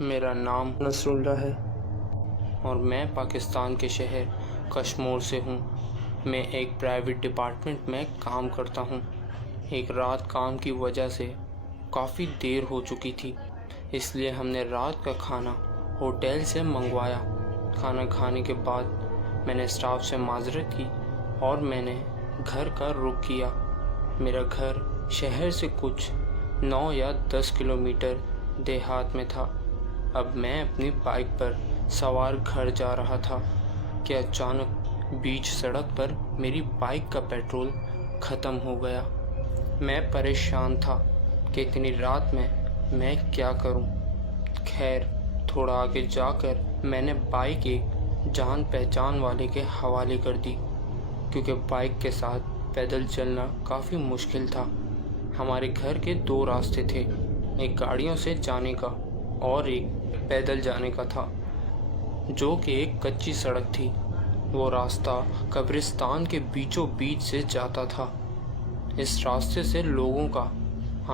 میرا نام نصر اللہ ہے اور میں پاکستان کے شہر کشمور سے ہوں۔ میں ایک پرائیویٹ ڈپارٹمنٹ میں کام کرتا ہوں۔ ایک رات کام کی وجہ سے کافی دیر ہو چکی تھی، اس لیے ہم نے رات کا کھانا ہوٹل سے منگوایا۔ کھانا کھانے کے بعد میں نے اسٹاف سے معذرت کی اور میں نے گھر کا رخ کیا۔ میرا گھر شہر سے کچھ 9 یا 10 کلومیٹر دیہات میں تھا۔ اب میں اپنی بائک پر سوار گھر جا رہا تھا کہ اچانک بیچ سڑک پر میری بائک کا پیٹرول ختم ہو گیا۔ میں پریشان تھا کہ اتنی رات میں کیا کروں۔ خیر، تھوڑا آگے جا کر میں نے بائک ایک جان پہچان والے کے حوالے کر دی، کیونکہ بائک کے ساتھ پیدل چلنا کافی مشکل تھا۔ ہمارے گھر کے 2 راستے تھے، ایک گاڑیوں سے جانے کا اور ایک پیدل جانے کا تھا، جو کہ ایک کچی سڑک تھی۔ وہ راستہ قبرستان کے بیچوں بیچ سے جاتا تھا۔ اس راستے سے لوگوں کا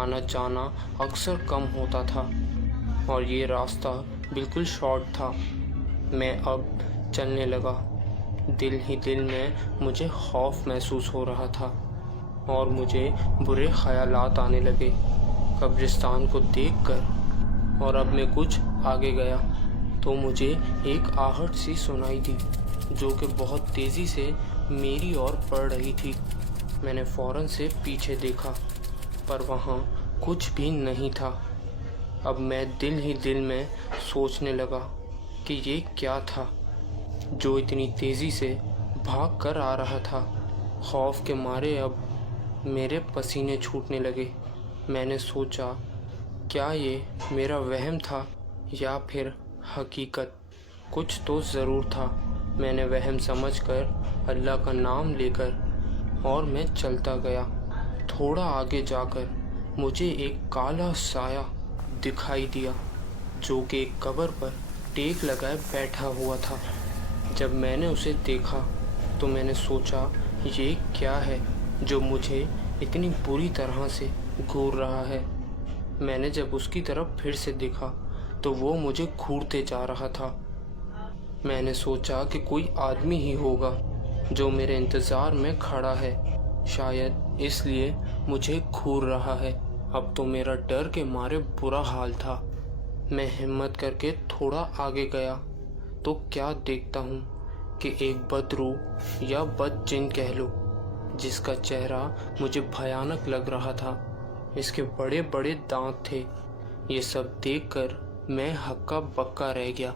آنا جانا اکثر کم ہوتا تھا اور یہ راستہ بالکل شارٹ تھا۔ میں اب چلنے لگا۔ دل ہی دل میں مجھے خوف محسوس ہو رہا تھا اور مجھے برے خیالات آنے لگے قبرستان کو دیکھ کر۔ اور اب میں کچھ آگے گیا تو مجھے ایک آہٹ سی سنائی دی، جو کہ بہت تیزی سے میری اور پڑ رہی تھی۔ میں نے فوراً سے پیچھے دیکھا، پر وہاں کچھ بھی نہیں تھا۔ اب میں دل ہی دل میں سوچنے لگا کہ یہ کیا تھا جو اتنی تیزی سے بھاگ کر آ رہا تھا۔ خوف کے مارے اب میرے پسینے چھوٹنے لگے۔ میں نے سوچا، کیا یہ میرا وہم تھا یا پھر حقیقت؟ کچھ تو ضرور تھا۔ میں نے وہم سمجھ کر اللہ کا نام لے کر اور میں چلتا گیا۔ تھوڑا آگے جا کر مجھے ایک کالا سایہ دکھائی دیا، جو کہ ایک قبر پر ٹیک لگائے بیٹھا ہوا تھا۔ جب میں نے اسے دیکھا تو میں نے سوچا، یہ کیا ہے جو مجھے اتنی بری طرح سے گھور رہا ہے؟ میں نے جب اس کی طرف پھر سے دیکھا تو وہ مجھے گھورتے جا رہا تھا۔ میں نے سوچا کہ کوئی آدمی ہی ہوگا جو میرے انتظار میں کھڑا ہے، شاید اس لیے مجھے گھور رہا ہے۔ اب تو میرا ڈر کے مارے برا حال تھا۔ میں ہمت کر کے تھوڑا آگے گیا تو کیا دیکھتا ہوں کہ ایک بدروح یا بد جن کہہ لو، جس کا چہرہ مجھے بھیانک لگ رہا تھا۔ اس کے بڑے بڑے دانت تھے۔ یہ سب دیکھ کر میں ہکا بکا رہ گیا۔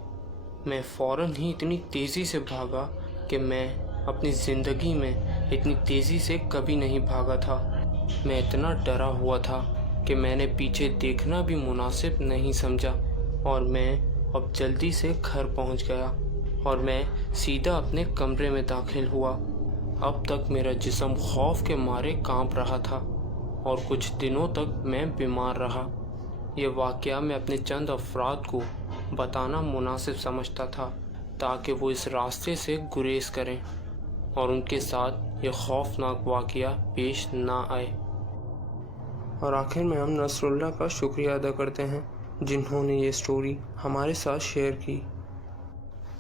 میں فوراً ہی اتنی تیزی سے بھاگا کہ میں اپنی زندگی میں اتنی تیزی سے کبھی نہیں بھاگا تھا۔ میں اتنا ڈرا ہوا تھا کہ میں نے پیچھے دیکھنا بھی مناسب نہیں سمجھا، اور میں اب جلدی سے گھر پہنچ گیا اور میں سیدھا اپنے کمرے میں داخل ہوا۔ اب تک میرا جسم خوف کے مارے کانپ رہا تھا اور کچھ دنوں تک میں بیمار رہا۔ یہ واقعہ میں اپنے چند افراد کو بتانا مناسب سمجھتا تھا تاکہ وہ اس راستے سے گریز کریں اور ان کے ساتھ یہ خوفناک واقعہ پیش نہ آئے۔ اور آخر میں ہم نصر اللہ کا شکریہ ادا کرتے ہیں جنہوں نے یہ سٹوری ہمارے ساتھ شیئر کی۔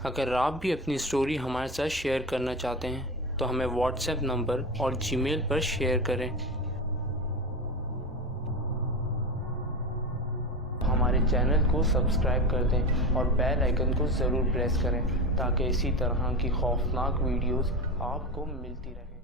اگر آپ بھی اپنی سٹوری ہمارے ساتھ شیئر کرنا چاہتے ہیں تو ہمیں واٹس ایپ نمبر اور جی میل پر شیئر کریں۔ ہمارے چینل کو سبسکرائب کر دیں اور بیل آئیکن کو ضرور پریس کریں تاکہ اسی طرح کی خوفناک ویڈیوز آپ کو ملتی رہیں۔